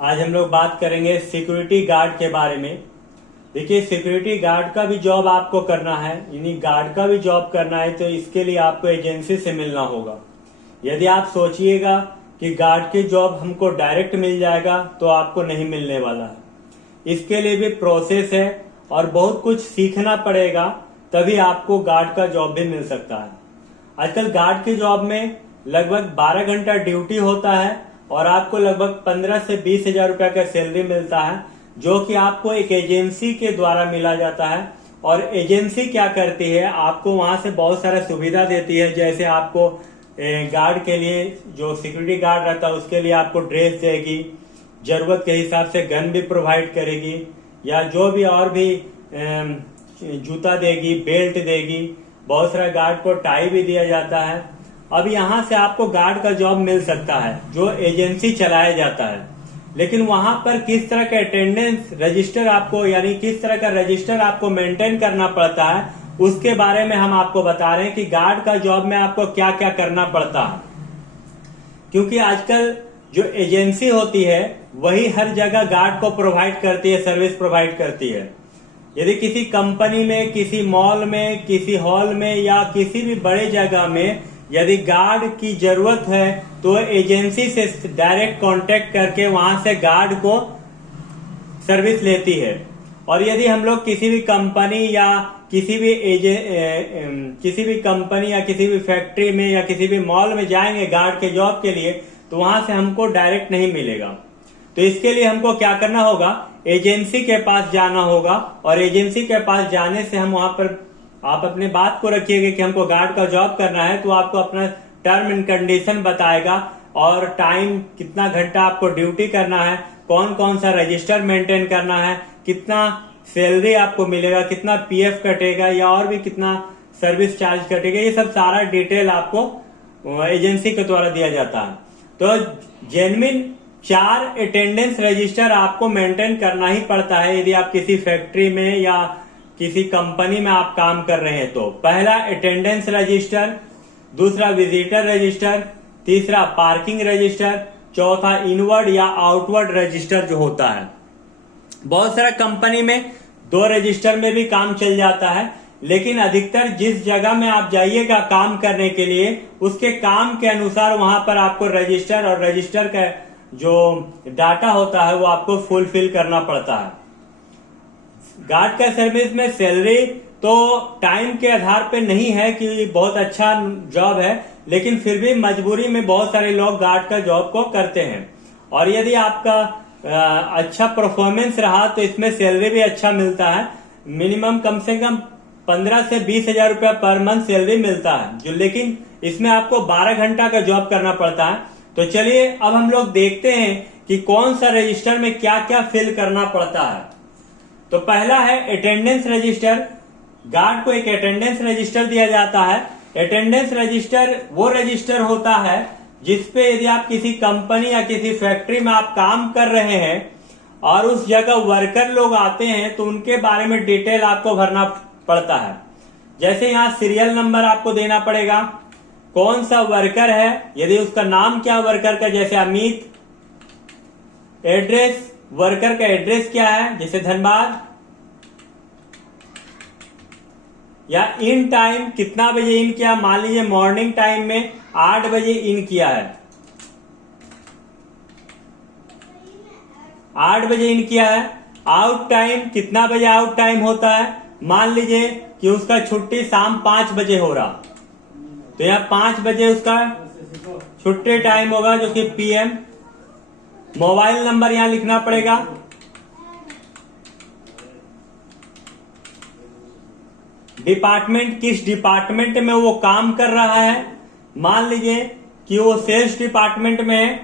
आज हम लोग बात करेंगे सिक्योरिटी गार्ड के बारे में। देखिए, सिक्योरिटी गार्ड का भी जॉब आपको करना है, यानी गार्ड का भी जॉब करना है, तो इसके लिए आपको एजेंसी से मिलना होगा। यदि आप सोचिएगा कि गार्ड की जॉब हमको डायरेक्ट मिल जाएगा तो आपको नहीं मिलने वाला है। इसके लिए भी प्रोसेस है और बहुत कुछ सीखना पड़ेगा, तभी आपको गार्ड का जॉब भी मिल सकता है। आजकल गार्ड की जॉब में लगभग 12 घंटा ड्यूटी होता है और आपको लगभग 15 से 20 हजार रुपया का सैलरी मिलता है, जो कि आपको एक एजेंसी के द्वारा मिला जाता है। और एजेंसी क्या करती है, आपको वहां से बहुत सारा सुविधा देती है। जैसे आपको गार्ड के लिए, जो सिक्योरिटी गार्ड रहता है उसके लिए आपको ड्रेस देगी, जरूरत के हिसाब से गन भी प्रोवाइड करेगी, या जो भी और भी जूता देगी, बेल्ट देगी। बहुत सारा गार्ड को टाई भी दिया जाता है। अब यहाँ से आपको गार्ड का जॉब मिल सकता है जो एजेंसी चलाया जाता है, लेकिन वहां पर किस तरह का अटेंडेंस रजिस्टर आपको, यानी किस तरह का रजिस्टर आपको मेंटेन करना पड़ता है, उसके बारे में हम आपको बता रहे हैं कि गार्ड का जॉब में आपको क्या क्या करना पड़ता है। क्योंकि आजकल जो एजेंसी होती है वही हर जगह गार्ड को प्रोवाइड करती है, सर्विस प्रोवाइड करती है। यदि किसी कंपनी में, किसी मॉल में, किसी हॉल में या किसी भी बड़े जगह में यदि गार्ड की जरूरत है तो एजेंसी से डायरेक्ट कांटेक्ट करके वहां से गार्ड को सर्विस लेती है। और यदि हम लोग किसी भी कंपनी या किसी भी कंपनी या किसी भी फैक्ट्री में या किसी भी मॉल में जाएंगे गार्ड के जॉब के लिए, तो वहां से हमको डायरेक्ट नहीं मिलेगा। तो इसके लिए हमको क्या करना होगा, एजेंसी के पास जाना होगा। और एजेंसी के पास जाने से हम वहां पर, आप अपने बात को रखिएगा कि हमको गार्ड का जॉब करना है, तो आपको अपना टर्म एंड कंडीशन बताएगा और टाइम, कितना घंटा आपको ड्यूटी करना है, कौन कौन सा रजिस्टर मेंटेन करना है, कितना सैलरी आपको मिलेगा, कितना पीएफ कटेगा या और भी कितना सर्विस चार्ज कटेगा, ये सब सारा डिटेल आपको एजेंसी के द्वारा दिया जाता है। तो जेन्युइन 4 अटेंडेंस रजिस्टर आपको मेंटेन करना ही पड़ता है यदि आप किसी फैक्ट्री में या किसी कंपनी में आप काम कर रहे हैं। तो पहला अटेंडेंस रजिस्टर, दूसरा विजिटर रजिस्टर, तीसरा पार्किंग रजिस्टर, चौथा इनवर्ड या आउटवर्ड रजिस्टर जो होता है। बहुत सारा कंपनी में 2 रजिस्टर में भी काम चल जाता है, लेकिन अधिकतर जिस जगह में आप जाइएगा काम करने के लिए, उसके काम के अनुसार वहां पर आपको रजिस्टर और रजिस्टर का जो डाटा होता है वो आपको फुलफिल करना पड़ता है। गार्ड का सर्विस में सैलरी तो टाइम के आधार पे नहीं है कि बहुत अच्छा जॉब है, लेकिन फिर भी मजबूरी में बहुत सारे लोग गार्ड का जॉब को करते हैं। और यदि आपका अच्छा परफॉर्मेंस रहा तो इसमें सैलरी भी अच्छा मिलता है। मिनिमम कम से कम 15 से 20 हजार रुपया पर मंथ सैलरी मिलता है, जो लेकिन इसमें आपको 12 घंटा का जॉब करना पड़ता है। तो चलिए अब हम लोग देखते हैं कि कौन सा रजिस्टर में क्या क्या फिल करना पड़ता है। तो पहला है अटेंडेंस रजिस्टर। गार्ड को एक अटेंडेंस रजिस्टर दिया जाता है। अटेंडेंस रजिस्टर वो रजिस्टर होता है जिसपे यदि आप किसी कंपनी या किसी फैक्ट्री में आप काम कर रहे हैं और उस जगह वर्कर लोग आते हैं तो उनके बारे में डिटेल आपको भरना पड़ता है। जैसे यहाँ सीरियल नंबर आपको देना पड़ेगा, कौन सा वर्कर है, यदि उसका नाम क्या वर्कर का, जैसे अमित, एड्रेस, वर्कर का एड्रेस क्या है, जैसे धनबाद, या इन टाइम कितना बजे इन किया, मान लीजिए मॉर्निंग टाइम में 8 बजे इन किया है, 8 बजे इन किया है। आउट टाइम कितना बजे आउट टाइम होता है, मान लीजिए कि उसका छुट्टी शाम 5 बजे हो रहा, तो यहाँ 5 बजे उसका छुट्टी टाइम होगा जो कि पीएम। मोबाइल नंबर यहां लिखना पड़ेगा। डिपार्टमेंट, किस डिपार्टमेंट में वो काम कर रहा है, मान लीजिए कि वो सेल्स डिपार्टमेंट में है,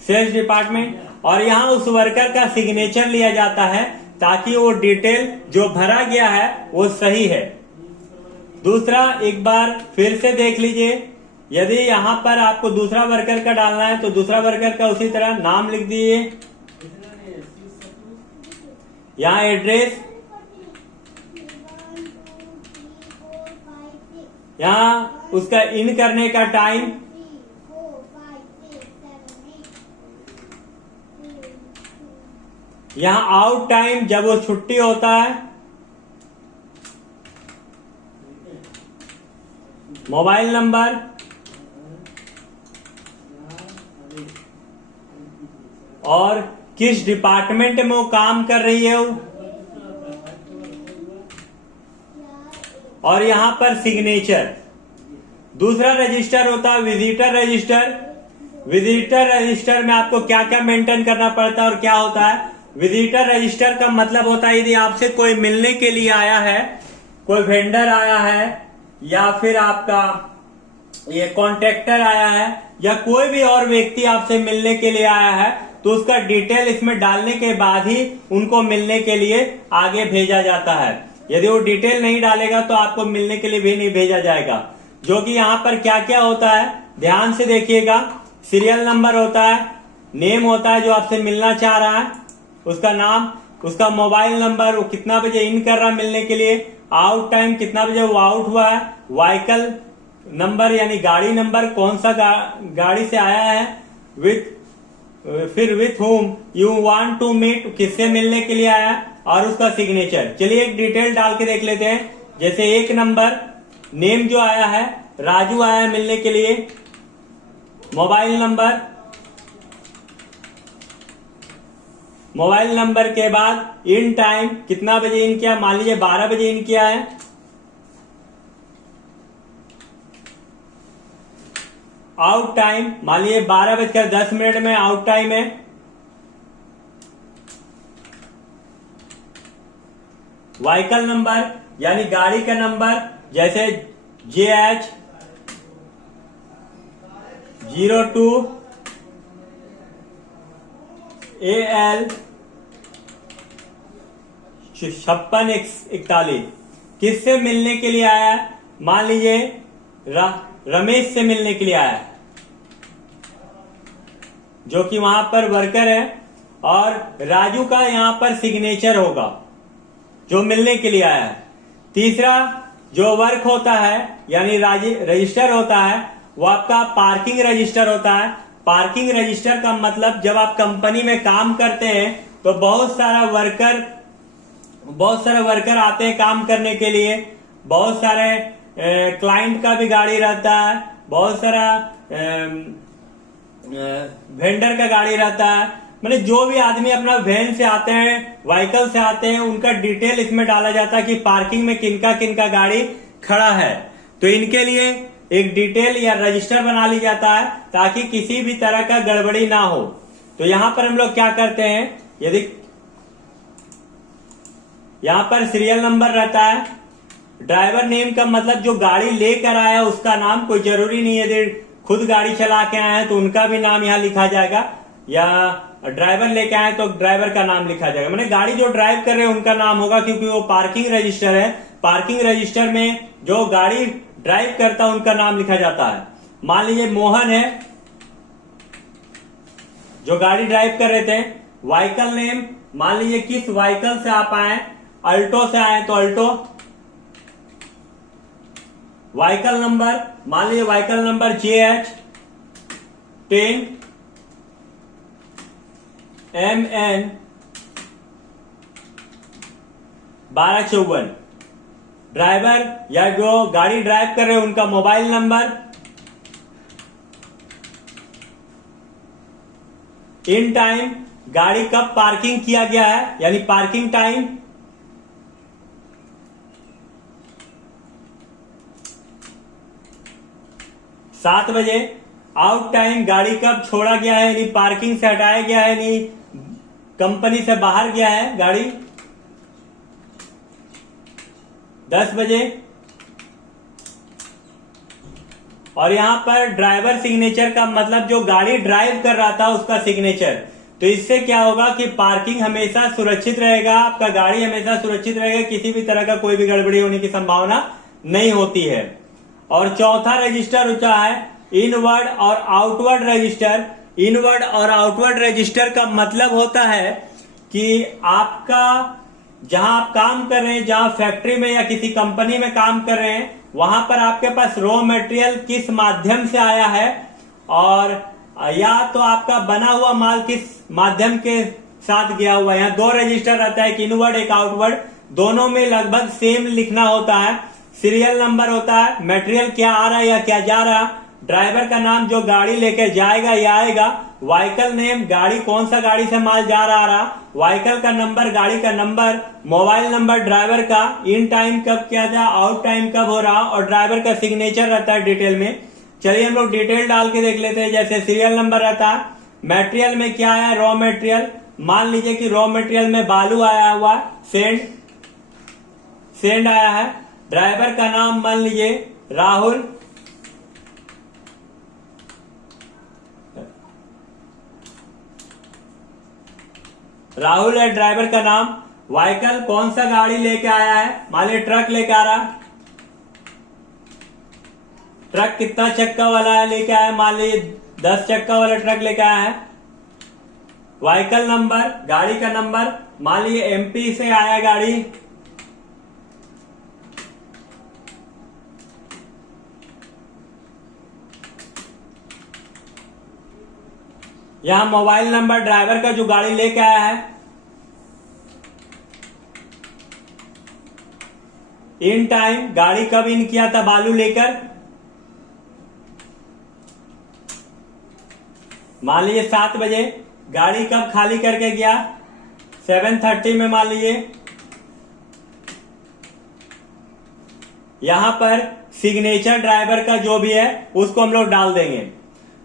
सेल्स डिपार्टमेंट। और यहां उस वर्कर का सिग्नेचर लिया जाता है ताकि वो डिटेल जो भरा गया है वो सही है। दूसरा, एक बार फिर से देख लीजिए, यदि यहां पर आपको दूसरा वर्कर का डालना है तो दूसरा वर्कर का उसी तरह नाम लिख दीजिए, यहाँ एड्रेस, यहाँ उसका इन करने का टाइम, यहाँ आउट टाइम जब वो छुट्टी होता है, मोबाइल नंबर, और किस डिपार्टमेंट में वो काम कर रही है वो, और यहाँ पर सिग्नेचर। दूसरा रजिस्टर होता है विजिटर रजिस्टर। विजिटर रजिस्टर में आपको क्या क्या मेंटेन करना पड़ता है और क्या होता है। विजिटर रजिस्टर का मतलब होता है यदि आपसे कोई मिलने के लिए आया है, कोई वेंडर आया है, या फिर आपका ये कॉन्ट्रैक्टर आया है, या कोई भी और व्यक्ति आपसे मिलने के लिए आया है, तो उसका डिटेल इसमें डालने के बाद ही उनको मिलने के लिए आगे भेजा जाता है। यदि वो डिटेल नहीं डालेगा तो आपको मिलने के लिए भी नहीं भेजा जाएगा। जो कि यहाँ पर क्या क्या होता है ध्यान से देखिएगा। सीरियल नंबर होता है, नेम होता है जो आपसे मिलना चाह रहा है, उसका नाम, उसका मोबाइल नंबर, वो कितना बजे इन कर रहा मिलने के लिए, आउट टाइम कितना बजे वो आउट हुआ है, व्हीकल नंबर यानी गाड़ी नंबर, कौन सा गाड़ी से आया है, फिर with whom you want to meet, किससे मिलने के लिए आया, और उसका सिग्नेचर। चलिए एक डिटेल डाल के देख लेते हैं। जैसे एक नंबर, नेम जो आया है राजू आया है मिलने के लिए, मोबाइल नंबर, मोबाइल नंबर के बाद इन टाइम कितना बजे इन किया, मान लीजिए 12 बजे इन किया है, आउट टाइम मान लीजिए 12:10 में आउट टाइम है, व्हीकल नंबर यानी गाड़ी का नंबर, जैसे JH 02 AL 5641, किससे मिलने के लिए आया है, मान लीजिए रमेश से मिलने के लिए आया है, जो कि वहां पर वर्कर है, और राजू का यहां पर सिग्नेचर होगा जो मिलने के लिए आया है। तीसरा जो वर्क होता है यानी रजिस्टर होता है वो आपका पार्किंग रजिस्टर होता है। पार्किंग रजिस्टर का मतलब जब आप कंपनी में काम करते हैं तो बहुत सारा वर्कर आते हैं काम करने के लिए, बहुत सारे क्लाइंट का भी गाड़ी रहता है, बहुत सारा वेंडर का गाड़ी रहता है, मतलब जो भी आदमी अपना वैन से आते हैं, व्हीकल से आते हैं, उनका डिटेल इसमें डाला जाता है कि पार्किंग में किनका किनका गाड़ी खड़ा है। तो इनके लिए एक डिटेल या रजिस्टर बना ली जाता है ताकि किसी भी तरह का गड़बड़ी ना हो। तो यहां पर हम लोग क्या करते हैं, यदि यहां पर सीरियल नंबर रहता है, ड्राइवर नेम का मतलब जो गाड़ी लेकर आया उसका नाम, कोई जरूरी नहीं है यदि खुद गाड़ी चला के आए हैं तो उनका भी नाम यहाँ लिखा जाएगा, या ड्राइवर लेके आए तो ड्राइवर का नाम लिखा जाएगा, मैंने गाड़ी जो ड्राइव कर रहे हैं उनका नाम होगा, क्योंकि वो पार्किंग रजिस्टर है। पार्किंग रजिस्टर में जो गाड़ी ड्राइव करता है उनका नाम लिखा जाता है। मान लीजिए मोहन है जो गाड़ी ड्राइव कर रहे थे, व्हीकल नेम मान लीजिए किस व्हीकल से आप आए, अल्टो से आए तो अल्टो, व्हीकल नंबर मान लीजिए vehicle number JH 10 MN 1254, driver या जो गाड़ी ड्राइव कर रहे हैं उनका मोबाइल नंबर, इन टाइम गाड़ी कब पार्किंग किया गया है यानी पार्किंग टाइम, 7 बजे, आउट टाइम गाड़ी कब छोड़ा गया है यानी पार्किंग से हटाया गया है यानी कंपनी से बाहर गया है गाड़ी, 10 बजे। और यहां पर ड्राइवर सिग्नेचर का मतलब जो गाड़ी ड्राइव कर रहा था उसका सिग्नेचर। तो इससे क्या होगा कि पार्किंग हमेशा सुरक्षित रहेगा, आपका गाड़ी हमेशा सुरक्षित रहेगा, किसी भी तरह का कोई भी गड़बड़ी होने की संभावना नहीं होती है। और चौथा रजिस्टर होता है इनवर्ड और आउटवर्ड रजिस्टर। इनवर्ड और आउटवर्ड रजिस्टर का मतलब होता है कि आपका जहां आप काम कर रहे हैं, जहां फैक्ट्री में या किसी कंपनी में काम कर रहे हैं, वहां पर आपके पास रॉ मटेरियल किस माध्यम से आया है और या तो आपका बना हुआ माल किस माध्यम के साथ गया हुआ है। यहाँ 2 रजिस्टर रहता है, एक इनवर्ड एक आउटवर्ड, दोनों में लगभग सेम लिखना होता है। सीरियल नंबर होता है, मटेरियल क्या आ रहा है या क्या जा रहा है, ड्राइवर का नाम जो गाड़ी लेकर जाएगा या आएगा, व्हीकल नेम गाड़ी कौन सा गाड़ी से माल जा रहा, व्हीकल का नंबर गाड़ी का नंबर, मोबाइल नंबर ड्राइवर का, इन टाइम कब किया था, आउट टाइम कब हो रहा और ड्राइवर का सिग्नेचर रहता है डिटेल में। चलिए हम लोग डिटेल डाल के देख लेते हैं। जैसे सीरियल नंबर रहता है, मटेरियल में क्या है, रॉ मटेरियल, मान लीजिए कि रॉ मटेरियल में बालू आया हुआ, सेंड आया है। ड्राइवर का नाम मान लीजिए राहुल, राहुल है ड्राइवर का नाम। व्हीकल कौन सा गाड़ी लेके आया है, मान लीजिए ट्रक लेके आ रहा, ट्रक कितना चक्का वाला है लेके आया, मान लीजिए 10 चक्का वाला ट्रक लेके आया है। व्हीकल नंबर गाड़ी का नंबर, मान लीजिए एमपी से आया गाड़ी, यहां मोबाइल नंबर ड्राइवर का जो गाड़ी लेके आया है, इन टाइम गाड़ी कब इन किया था बालू लेकर, मान लीजिए 7 बजे, गाड़ी कब खाली करके गया 7:30 में मान लीजिए। यहां पर सिग्नेचर ड्राइवर का जो भी है उसको हम लोग डाल देंगे।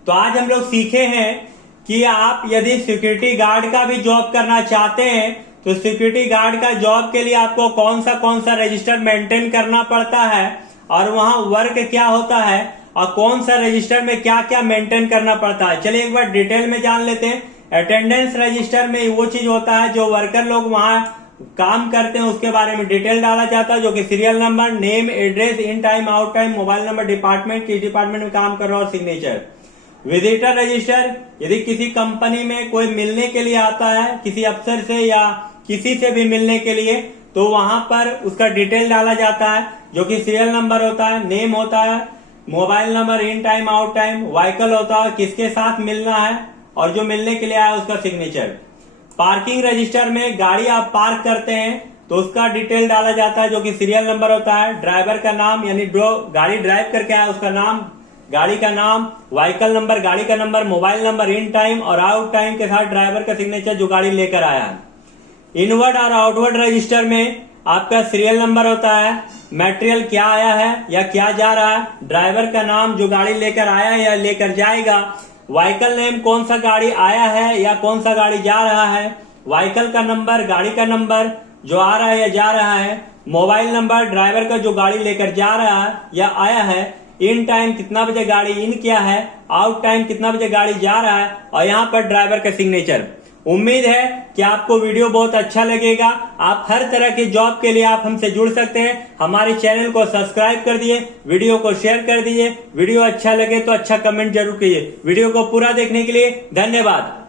तो आज हम लोग सीखे हैं कि आप यदि सिक्योरिटी गार्ड का भी जॉब करना चाहते हैं तो सिक्योरिटी गार्ड का जॉब के लिए आपको कौन सा रजिस्टर मेंटेन करना पड़ता है और वहां वर्क क्या होता है और कौन सा रजिस्टर में क्या क्या मेंटेन करना पड़ता है। चलिए एक बार डिटेल में जान लेते हैं। अटेंडेंस रजिस्टर में वो चीज होता है जो वर्कर लोग वहां काम करते हैं उसके बारे में डिटेल डाला जाता है, जो कि serial number, name, address, in time, out time, mobile number, department, किस डिपार्टमेंट में काम कर रहा हो, सिग्नेचर। विजिटर रजिस्टर, यदि किसी कंपनी में कोई मिलने के लिए आता है किसी अफसर से या किसी से भी मिलने के लिए तो वहां पर उसका डिटेल डाला जाता है, जो कि सीरियल नंबर होता है, नेम होता है, mobile number, in time, out time, vehicle होता है, किसके साथ मिलना है और जो मिलने के लिए आया उसका सिग्नेचर। पार्किंग रजिस्टर में गाड़ी आप पार्क करते हैं तो उसका डिटेल डाला जाता है, जो कि सीरियल नंबर होता है, ड्राइवर का नाम यानी जो गाड़ी ड्राइव करके आया उसका नाम, गाड़ी का नाम, व्हीकल नंबर, गाड़ी का number, mobile number, in time और आउट टाइम के साथ ड्राइवर का सिग्नेचर जो गाड़ी लेकर आया है। इनवर्ड और आउटवर्ड रजिस्टर में आपका सीरियल नंबर होता है, मटेरियल क्या आया है या क्या जा रहा है, ड्राइवर का नाम जो गाड़ी लेकर आया है या लेकर जाएगा, व्हीकल नेम कौन सा गाड़ी आया है या कौन सा गाड़ी जा रहा है, व्हीकल का नंबर, गाड़ी का नंबर जो आ रहा है या जा रहा है, मोबाइल नंबर ड्राइवर का जो गाड़ी लेकर जा रहा है या आया है, इन टाइम कितना बजे गाड़ी इन किया है, आउट टाइम कितना बजे गाड़ी जा रहा है और यहाँ पर ड्राइवर का सिग्नेचर। उम्मीद है कि आपको वीडियो बहुत अच्छा लगेगा। आप हर तरह की जॉब के लिए आप हमसे जुड़ सकते हैं। हमारे चैनल को सब्सक्राइब कर दिए, वीडियो को शेयर कर दीजिए। वीडियो अच्छा लगे तो अच्छा कमेंट जरूर कीजिए। वीडियो को पूरा देखने के लिए धन्यवाद।